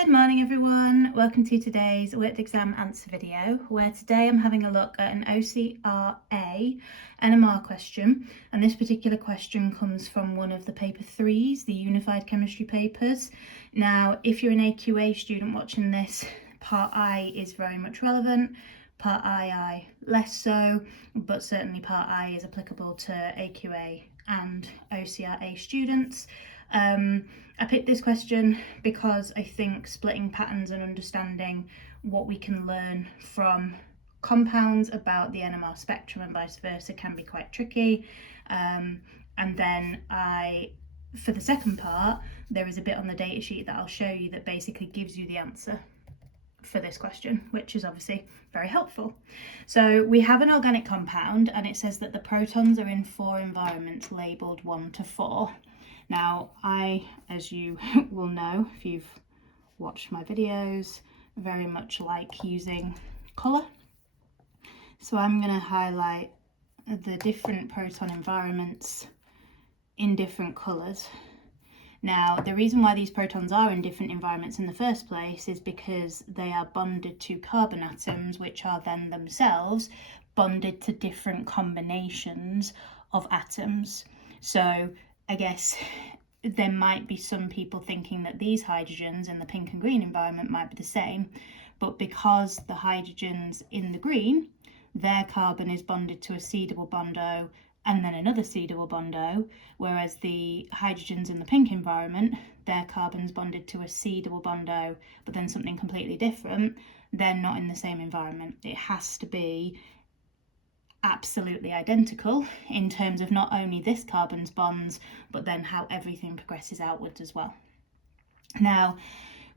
Good morning everyone, welcome to today's worked exam answer video, where today I'm having a look at an OCR A NMR question, and this particular question comes from one of the paper 3s, the unified chemistry papers. Now if you're an AQA student watching this, part I is very much relevant, part II less so, but certainly part I is applicable to AQA and OCR A students. I picked this question because I think splitting patterns and understanding what we can learn from compounds about the NMR spectrum and vice versa can be quite tricky. And then for the second part, there is a bit on the datasheet that I'll show you that basically gives you the answer for this question, which is obviously very helpful. So we have an organic compound and it says that the protons are in 4 environments labelled 1 to 4. Now I, as you will know if you've watched my videos, very much like using colour. So I'm going to highlight the different proton environments in different colours. Now the reason why these protons are in different environments in the first place is because they are bonded to carbon atoms, which are then themselves bonded to different combinations of atoms. So I guess there might be some people thinking that these hydrogens in the pink and green environment might be the same, but because the hydrogens in the green, their carbon is bonded to a C double bond O and then another C double bond O, whereas the hydrogens in the pink environment, their carbon's bonded to a C double bond O, but then something completely different, they're not in the same environment. It has to be absolutely identical in terms of not only this carbon's bonds, but then how everything progresses outwards as well. Now,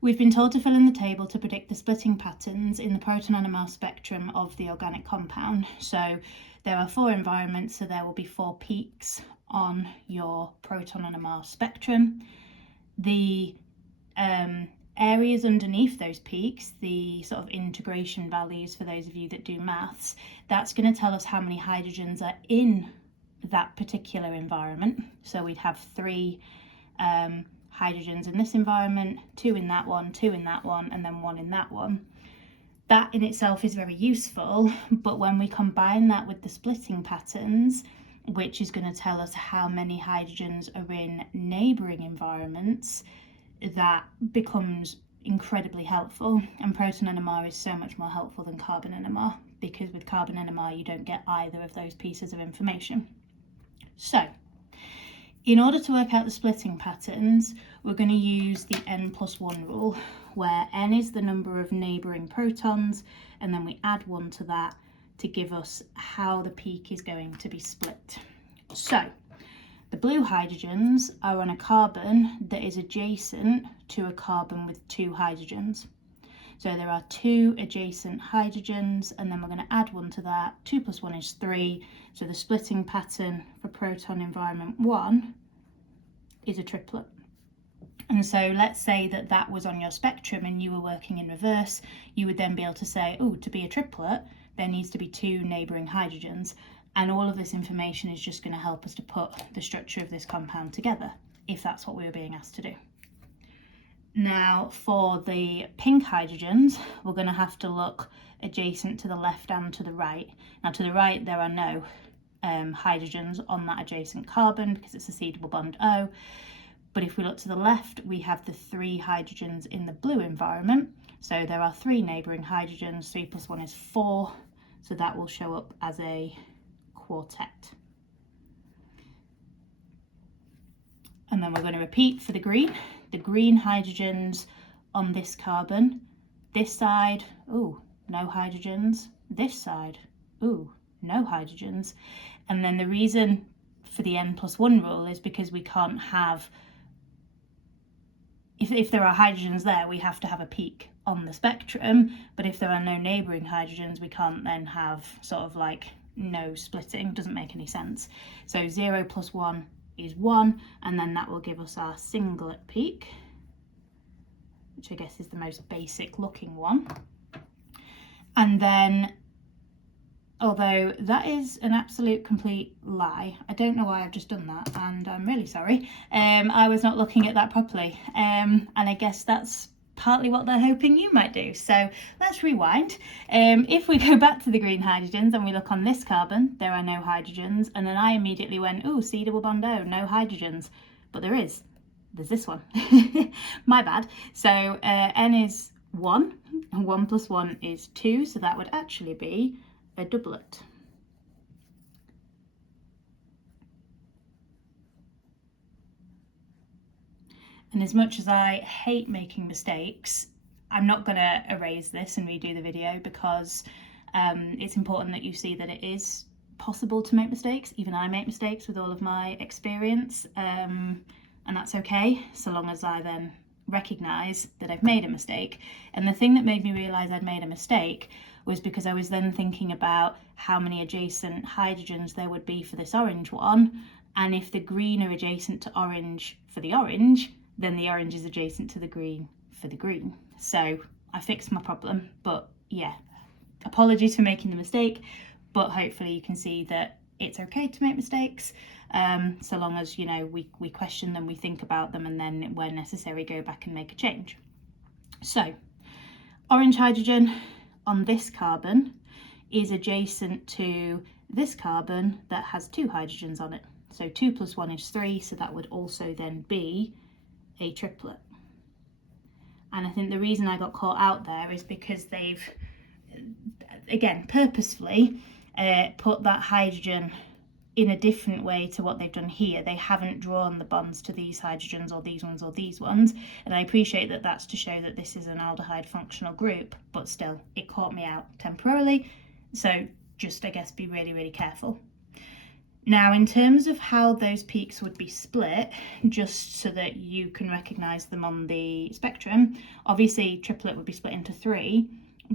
we've been told to fill in the table to predict the splitting patterns in the proton NMR spectrum of the organic compound. So there are 4 environments, so there will be 4 peaks on your proton NMR spectrum. The areas underneath those peaks, the sort of integration values for those of you that do maths, that's going to tell us how many hydrogens are in that particular environment. So we'd have 3 hydrogens in this environment, 2 in that one, 2 in that one, and then 1 in that one. That in itself is very useful, but when we combine that with the splitting patterns, which is going to tell us how many hydrogens are in neighbouring environments, that becomes incredibly helpful. And proton NMR is so much more helpful than carbon NMR, because with carbon NMR you don't get either of those pieces of information. So in order to work out the splitting patterns, we're going to use the n+1 rule, where n is the number of neighbouring protons, and then we add 1 to that to give us how the peak is going to be split. So the blue hydrogens are on a carbon that is adjacent to a carbon with 2 hydrogens. So there are 2 adjacent hydrogens, and then we're going to add 1 to that. 2 plus 1 is 3. So the splitting pattern for proton environment 1 is a triplet. And so let's say that that was on your spectrum and you were working in reverse. You would then be able to say, oh, to be a triplet, there needs to be 2 neighbouring hydrogens. And all of this information is just going to help us to put the structure of this compound together, if that's what we were being asked to do. Now, for the pink hydrogens, we're going to have to look adjacent to the left and to the right. Now, to the right, there are no hydrogens on that adjacent carbon because it's a C double bond O. But if we look to the left, we have the 3 hydrogens in the blue environment. So there are 3 neighbouring hydrogens. 3 plus 1 is 4. So that will show up as a quartet. And then we're going to repeat for the green hydrogens on this carbon. This side, ooh, no hydrogens. This side, ooh, no hydrogens. And then the reason for the n+1 rule is because we can't have, if there are hydrogens there, we have to have a peak on the spectrum, but if there are no neighbouring hydrogens, we can't then have sort of like no splitting. Doesn't make any sense. So 0 plus 1 is 1, and then that will give us our singlet peak, which I guess is the most basic looking one. And then, although that is an absolute complete lie, I don't know why I've just done that, and I'm really sorry. I was not looking at that properly, and I guess that's partly what they're hoping you might do. So let's rewind. If we go back to the green hydrogens and we look on this carbon, there are no hydrogens, and then I immediately went, oh, C double bond O, no hydrogens, but there's this one. My bad. So N is 1, and 1 plus 1 is 2, so that would actually be a doublet. And as much as I hate making mistakes, I'm not going to erase this and redo the video, because it's important that you see that it is possible to make mistakes. Even I make mistakes with all of my experience, and that's okay, so long as I then recognise that I've made a mistake. And the thing that made me realise I'd made a mistake was because I was then thinking about how many adjacent hydrogens there would be for this orange one, and if the green are adjacent to orange for the orange, then the orange is adjacent to the green for the green. So I fixed my problem, but yeah, apologies for making the mistake, but hopefully you can see that it's okay to make mistakes, so long as, you know, we question them, we think about them, and then where necessary go back and make a change. So orange hydrogen on this carbon is adjacent to this carbon that has 2 hydrogens on it. So 2 plus 1 is 3, so that would also then be a triplet. And I think the reason I got caught out there is because they've, again, purposefully put that hydrogen in a different way to what they've done here. They haven't drawn the bonds to these hydrogens or these ones or these ones, and I appreciate that that's to show that this is an aldehyde functional group, but still, it caught me out temporarily, so just, I guess, be really, really careful. Now, in terms of how those peaks would be split, just so that you can recognise them on the spectrum, obviously triplet would be split into 3,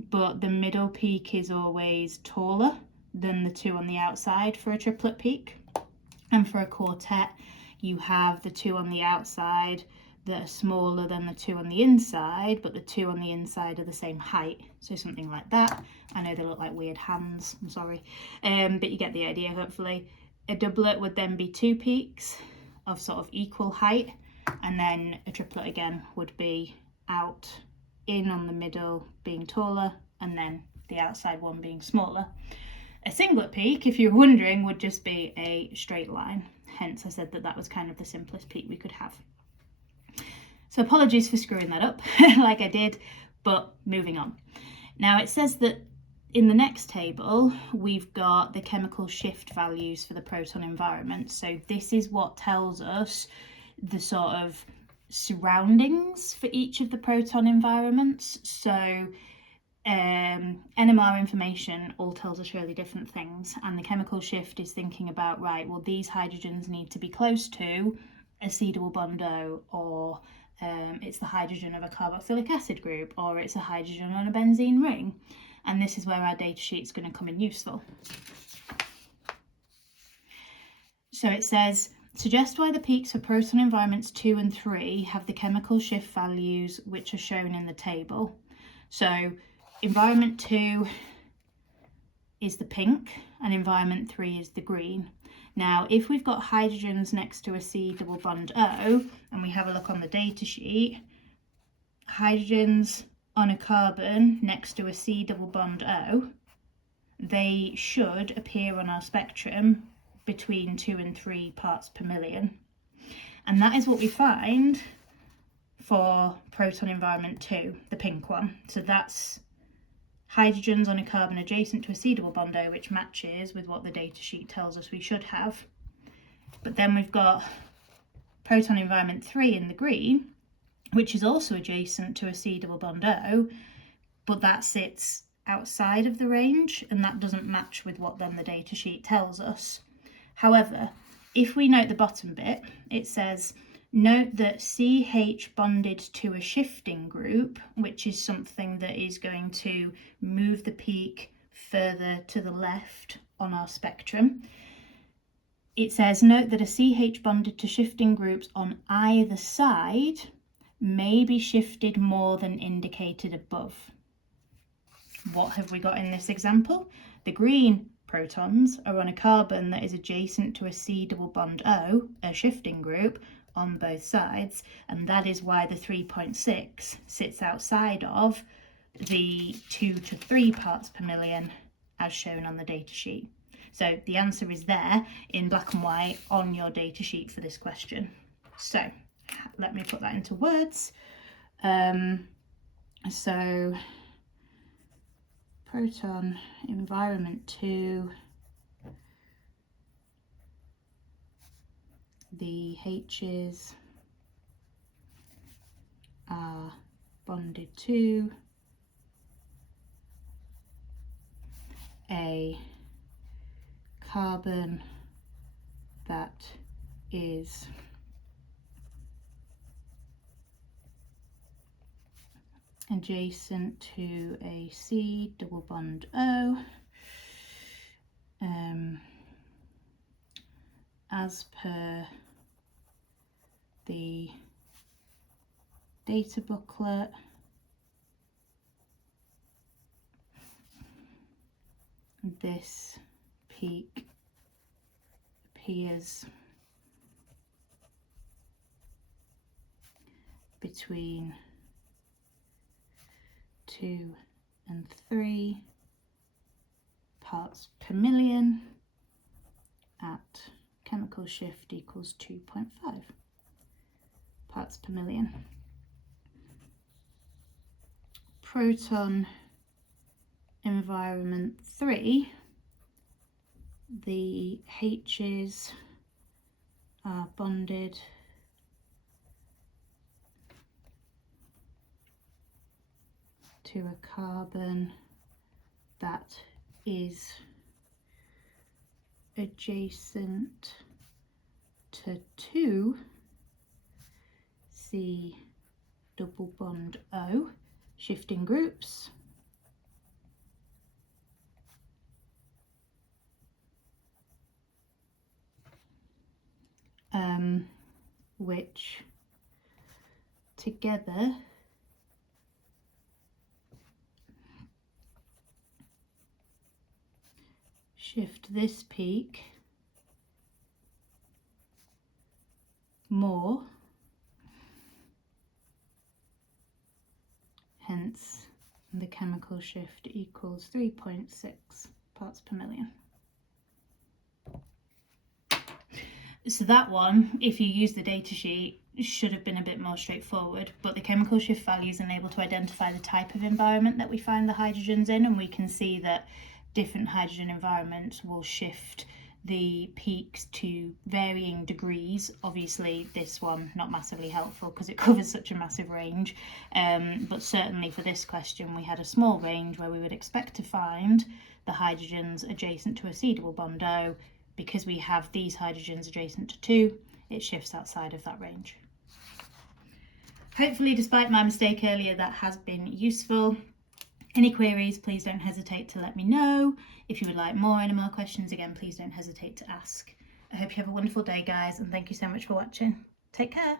but the middle peak is always taller than the 2 on the outside for a triplet peak. And for a quartet, you have the 2 on the outside that are smaller than the 2 on the inside, but the 2 on the inside are the same height. So something like that. I know they look like weird hands, I'm sorry, but you get the idea, hopefully. A doublet would then be 2 peaks of sort of equal height, and then a triplet again would be out in on the middle being taller, and then the outside one being smaller. A singlet peak, if you're wondering, would just be a straight line. Hence I said that that was kind of the simplest peak we could have. So apologies for screwing that up like I did, but moving on. Now it says that in the next table, we've got the chemical shift values for the proton environment. So this is what tells us the sort of surroundings for each of the proton environments. So NMR information all tells us really different things, and the chemical shift is thinking about, right, well, these hydrogens need to be close to a C double bond O, or it's the hydrogen of a carboxylic acid group, or it's a hydrogen on a benzene ring. And this is where our data sheet is going to come in useful. So it says, suggest why the peaks for proton environments 2 and 3 have the chemical shift values which are shown in the table. So environment 2 is the pink and environment 3 is the green. Now, if we've got hydrogens next to a C double bond O, and we have a look on the data sheet, hydrogens on a carbon next to a C double bond O, they should appear on our spectrum between 2 and 3 parts per million. And that is what we find for proton environment 2, the pink one. So that's hydrogens on a carbon adjacent to a C double bond O, which matches with what the data sheet tells us we should have. But then we've got proton environment 3 in the green, which is also adjacent to a C double bond O, but that sits outside of the range, and that doesn't match with what then the data sheet tells us. However, if we note the bottom bit, it says, note that CH bonded to a shifting group, which is something that is going to move the peak further to the left on our spectrum. It says, note that a CH bonded to shifting groups on either side may be shifted more than indicated above. What have we got in this example? The green protons are on a carbon that is adjacent to a C double bond O, a shifting group, on both sides, and that is why the 3.6 sits outside of the 2 to 3 parts per million as shown on the data sheet. So the answer is there in black and white on your data sheet for this question. So let me put that into words. So proton environment 2, the H's are bonded to a carbon that is adjacent to a C double bond O, as per the data booklet, this peak appears between 2 and 3 parts per million at chemical shift equals 2.5 parts per million. Proton environment 3, the H's are bonded to a carbon that is adjacent to 2 C double bond O, shifting groups, which together shift this peak more, hence the chemical shift equals 3.6 parts per million. So that one, if you use the data sheet, should have been a bit more straightforward, but the chemical shift values enable to identify the type of environment that we find the hydrogens in, and we can see that different hydrogen environments will shift the peaks to varying degrees. Obviously this one not massively helpful because it covers such a massive range, but certainly for this question we had a small range where we would expect to find the hydrogens adjacent to a C double bond O. Because we have these hydrogens adjacent to 2, it shifts outside of that range. Hopefully, despite my mistake earlier, that has been useful. Any queries, please don't hesitate to let me know. If you would like more NMR questions, again, please don't hesitate to ask. I hope you have a wonderful day, guys, and thank you so much for watching. Take care.